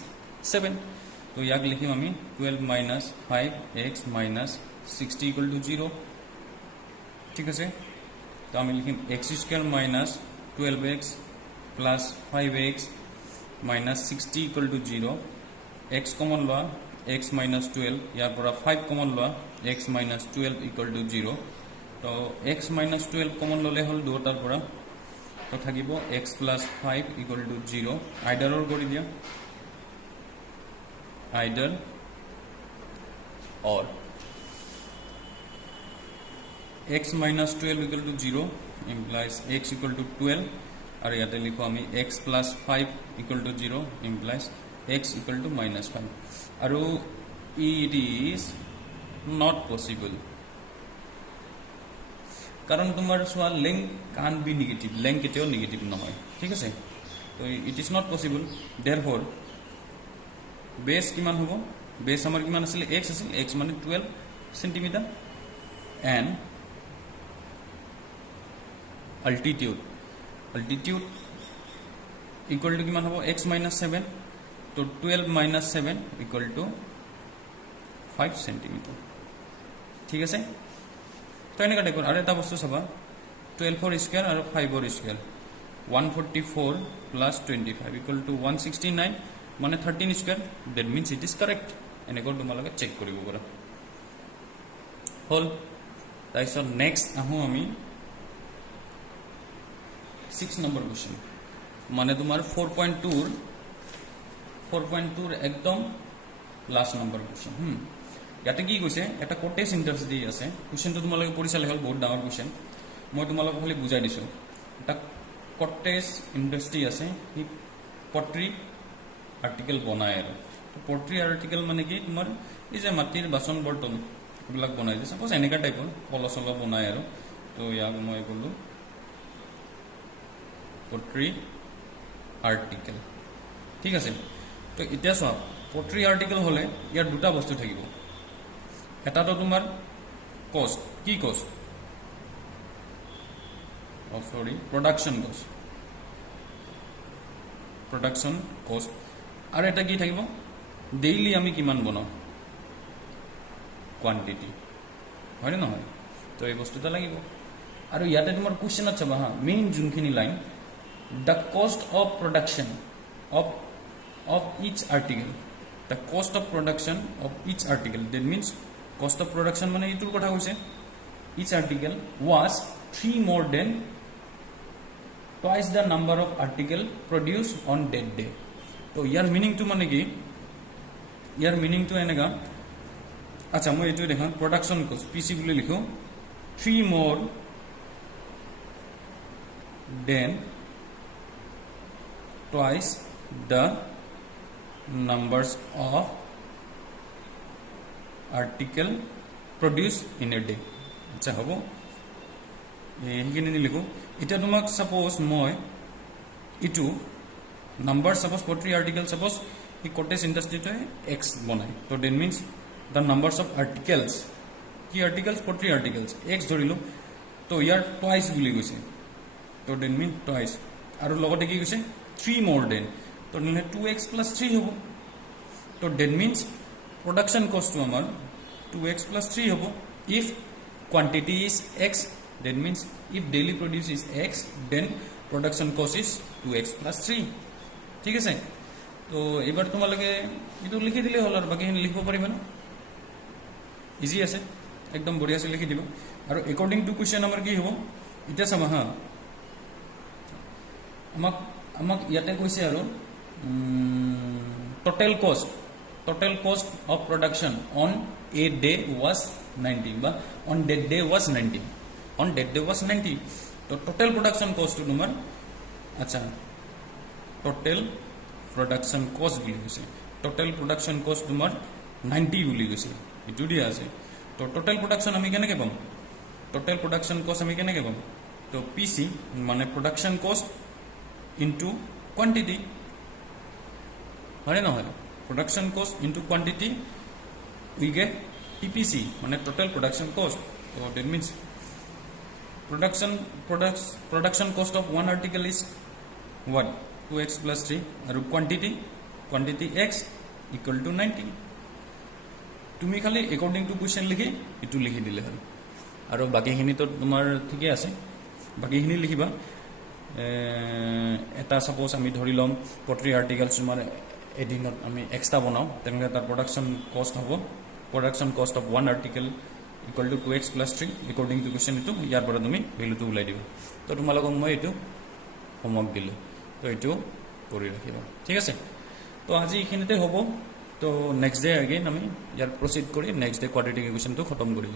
7 তো ইয়াক লিখিম আমি 12 minus 5x minus 60 equal to 0 ঠিক আছে তো আমি লিখিম x square minus 12x plus 5x minus 60 equal to 0 x common law x minus 12 यार पूरा 5 common law x minus 12 equal to 0 तो x minus 12 common law ले हल दो तार पूरा तो থাকিবো x plus 5 equal to 0 either और কৰি দিয়া either or x minus 12 equal to 0 implies x equal to 12 और याते लिखो आमी x plus 5 equal to 0 implies x equal to minus 5 और it is not possible कारण तुम्हारे सवाल लेंग कान भी नेगेटिव लेंग केतेও नेगेटिव নহয় ঠিক আছে তো it is not possible therefore base কিমান হ'ব base আমাৰ কিমান আছিল x আছিল x মানে 12 cm and altitude equal to किमान हो x minus 7 तो 12 minus 7 equal to 5 cm ठीक है तो এনেকা টাইপৰ আৰু এটা বস্তু চাবা 12 4 স্কয়াৰ আৰু 5 4 স্কয়াৰ 144 plus 25 equal to 169 মানে 13 square that means it is correct এনেকা তোমালোকে চেক কৰিব পাৰা হল তাইছত নেক্সট আহো আমি 6 নম্বৰ কুৱেশ্যন মানে তোমাৰ 4.2 একদম লাষ্ট নম্বৰ কুৱেশ্যন ইয়াতে কি কৈছে এটা কটেজ ইণ্টাৰেষ্ট দি আছে কুৱেশ্যনটো তোমালোকে পঢ়ি চালে হ'ল বহুত ডাঙৰ কুৱেশ্যন মই তোমালোকক খালি বুজাই দিছোঁ এটা কটেজ ইণ্ডাষ্ট্ৰি আছে সি পট্ৰি আৰ্টিকেল বনায় আৰু পট্ৰি আৰ্টিকেল মানে কি তোমাৰ এই যে মাটিৰ বাচন বৰ্তন এইবিলাক বনাই দিয়ে চাপ'জ এনেকুৱা টাইপৰ কলহ চলহ বনায় আৰু তো ইয়াক মই ক'লোঁ পট্ৰি আৰ্টিকেল ঠিক আছে তো এতিয়া চোৱা পট্ৰি আৰ্টিকেল হ'লে ইয়াৰ দুটা বস্তু থাকিব এটাটো তোমাৰ কষ্ট কি কষ্ট প্ৰডাকশ্যন কষ্ট আৰু এটা কি থাকিব ডেইলি আমি কিমান বনাওঁ কোৱান্টিটি হয়নে নহয় তো এই বস্তুটা লাগিব আৰু ইয়াতে তোমাৰ কুৱেশ্যনত চাবা হা মেইন যোনখিনি line the cost of production of each article the cost of production of each article that means cost of production মানে এইটোৰ কথা কৈছে each article was 3 more than twice the number of article produced on that day তো ইয়াৰ মিনিংটো মানে কি ইয়াৰ মিনিংটো এনেকা আচ্ছা মই এইটো দেখাম প্ৰডাকশ্যন কষ্ট পিসি বুলি লিখো 3 more than twice the numbers of article produced in a day আচ্ছা হ'ব এইখিনি লিখো এটা তোমাক সাপোজ মই ইটো নাম্বার সাপোজ পট্রি আর্টিকেল সাপোজ এই কটেজ ইন্ডাস্ট্রিতে x বনায় তো that means the numbers of articles কি আর্টিকেলস পট্রি আর্টিকেলস x ধৰিলো তো ইয়াৰ টুৱাইস বুলি কৈছে তো দেট মিন টুৱাইস আৰু লগতে কি কৈছে 3 more than तो 2x plus 3 होगा तो डेट मीन्स प्रोडक्शन कॉस्ट तो हमारा 2x plus 3 होगा if quantity is x that means if daily produce is x then production cost is 2x plus 3 ठीक है तो एबार तुम्हारे ये लिखि दिले हल और बाकी लिखब पारिबा ना इजी আছে एकदम बढ़िया से लिखि दिबा और अकॉर्डिंग टू क्वेश्चन आमार की होबो इटा सामा हा আমাক ইয়াতে কৈছে আৰু total cost of production on a day was 90 বা on that day was 90 তো total production cost to number আচ্ছা total production cost বুলি কৈছে total production cost তোমাৰ 90 বুলি কৈছে ইটো দিয়া আছে তো total production আমি কেনেকৈ পাম total production cost আমি কেনেকৈ পাম তো PC মানে production cost into quantity হয় না হয় production cost into quantity we get PPC মানে total production cost so that means production cost of one article is what 2x plus 3 and quantity x equal to 90 তুমি খালি according to question লিখি ইটো লিখি দিলে হল আৰু বাকিখিনি তো তোমাৰ ঠিকই আছে বাকিখিনি লিখিবা এটা সাপোজ আমি ধৰি লম পট্ৰি আৰ্টিকেলছ তোমাৰ এদিনত আমি এক্সট্ৰা বনাও তেনেহলে তাৰ প্ৰডাকশ্যন কষ্ট হ'ব production cost of one article equal to 2x plus 3 according to question এইটো ইয়াৰ পৰা তুমি ভেলুটো ওলাই দিবা তো তোমালোকক মই এইটো হোমৱৰ্ক দিলোঁ তো এইটো কৰি ৰাখিবা ঠিক আছে তো আজি এইখিনিতে হ'ব তো নেক্সট ডে আগেইন আমি ইয়াৰ প্ৰচিড কৰি নেক্সট ডে কোৱাড্ৰেটিক ইকুৱেশ্যনটো খতম কৰিম